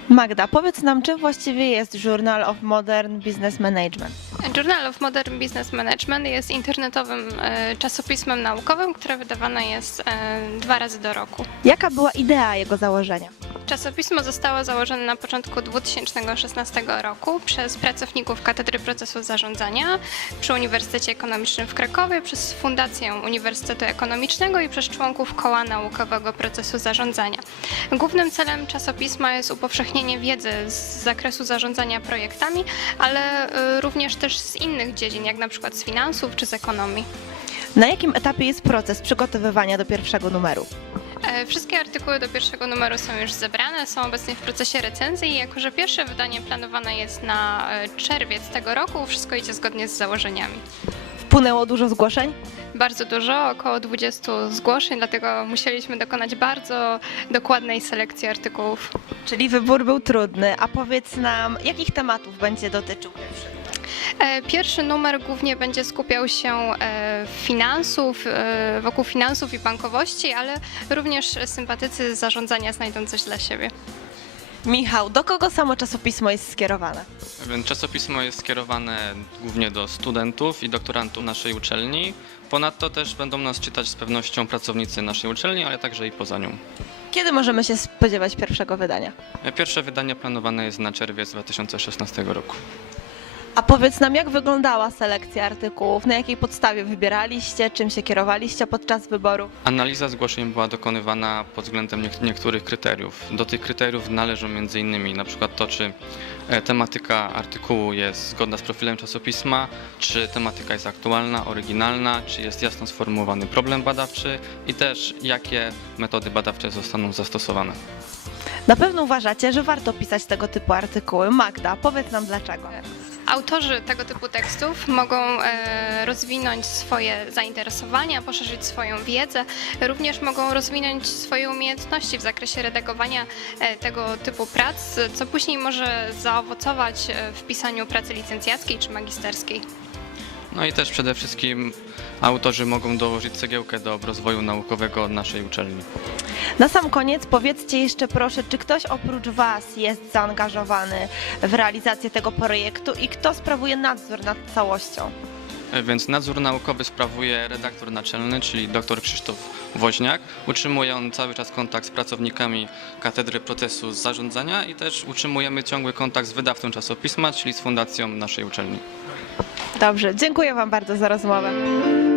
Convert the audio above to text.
Magda, powiedz nam, czym właściwie jest Journal of Modern Business Management? Journal of Modern Business Management jest internetowym czasopismem naukowym, które wydawane jest 2 razy do roku. Jaka była idea jego założenia? Czasopismo zostało założone na początku 2016 roku przez pracowników Katedry Procesu Zarządzania przy Uniwersytecie Ekonomicznym w Krakowie, przez Fundację Uniwersytetu Ekonomicznego i przez członków Koła Naukowego Procesu Zarządzania. Głównym celem czasopisma jest upowszechnienie wiedzy z zakresu zarządzania projektami, ale również też z innych dziedzin, jak na przykład z finansów czy z ekonomii. Na jakim etapie jest proces przygotowywania do pierwszego numeru? Wszystkie artykuły do pierwszego numeru są już zebrane, są obecnie w procesie recenzji i jako, że pierwsze wydanie planowane jest na czerwiec tego roku, wszystko idzie zgodnie z założeniami. Wpłynęło dużo zgłoszeń? Bardzo dużo, około 20 zgłoszeń, dlatego musieliśmy dokonać bardzo dokładnej selekcji artykułów. Czyli wybór był trudny, a powiedz nam, jakich tematów będzie dotyczył pierwszy? Pierwszy numer głównie będzie skupiał się wokół finansów i bankowości, ale również sympatycy zarządzania znajdą coś dla siebie. Michał, do kogo samo czasopismo jest skierowane? Czasopismo jest skierowane głównie do studentów i doktorantów naszej uczelni. Ponadto też będą nas czytać z pewnością pracownicy naszej uczelni, ale także i poza nią. Kiedy możemy się spodziewać pierwszego wydania? Pierwsze wydanie planowane jest na czerwiec 2016 roku. A powiedz nam, jak wyglądała selekcja artykułów? Na jakiej podstawie wybieraliście? Czym się kierowaliście podczas wyboru? Analiza zgłoszeń była dokonywana pod względem niektórych kryteriów. Do tych kryteriów należą m.in. na przykład to, czy tematyka artykułu jest zgodna z profilem czasopisma, czy tematyka jest aktualna, oryginalna, czy jest jasno sformułowany problem badawczy i też jakie metody badawcze zostaną zastosowane. Na pewno uważacie, że warto pisać tego typu artykuły. Magda, powiedz nam dlaczego. Autorzy tego typu tekstów mogą rozwinąć swoje zainteresowania, poszerzyć swoją wiedzę, również mogą rozwinąć swoje umiejętności w zakresie redagowania tego typu prac, co później może zaowocować w pisaniu pracy licencjackiej czy magisterskiej. No i też przede wszystkim autorzy mogą dołożyć cegiełkę do rozwoju naukowego naszej uczelni. Na sam koniec powiedzcie jeszcze proszę, czy ktoś oprócz Was jest zaangażowany w realizację tego projektu i kto sprawuje nadzór nad całością? Więc nadzór naukowy sprawuje redaktor naczelny, czyli dr Krzysztof Woźniak. Utrzymuje on cały czas kontakt z pracownikami Katedry Procesu Zarządzania i też utrzymujemy ciągły kontakt z wydawcą czasopisma, czyli z fundacją naszej uczelni. Dobrze, dziękuję Wam bardzo za rozmowę.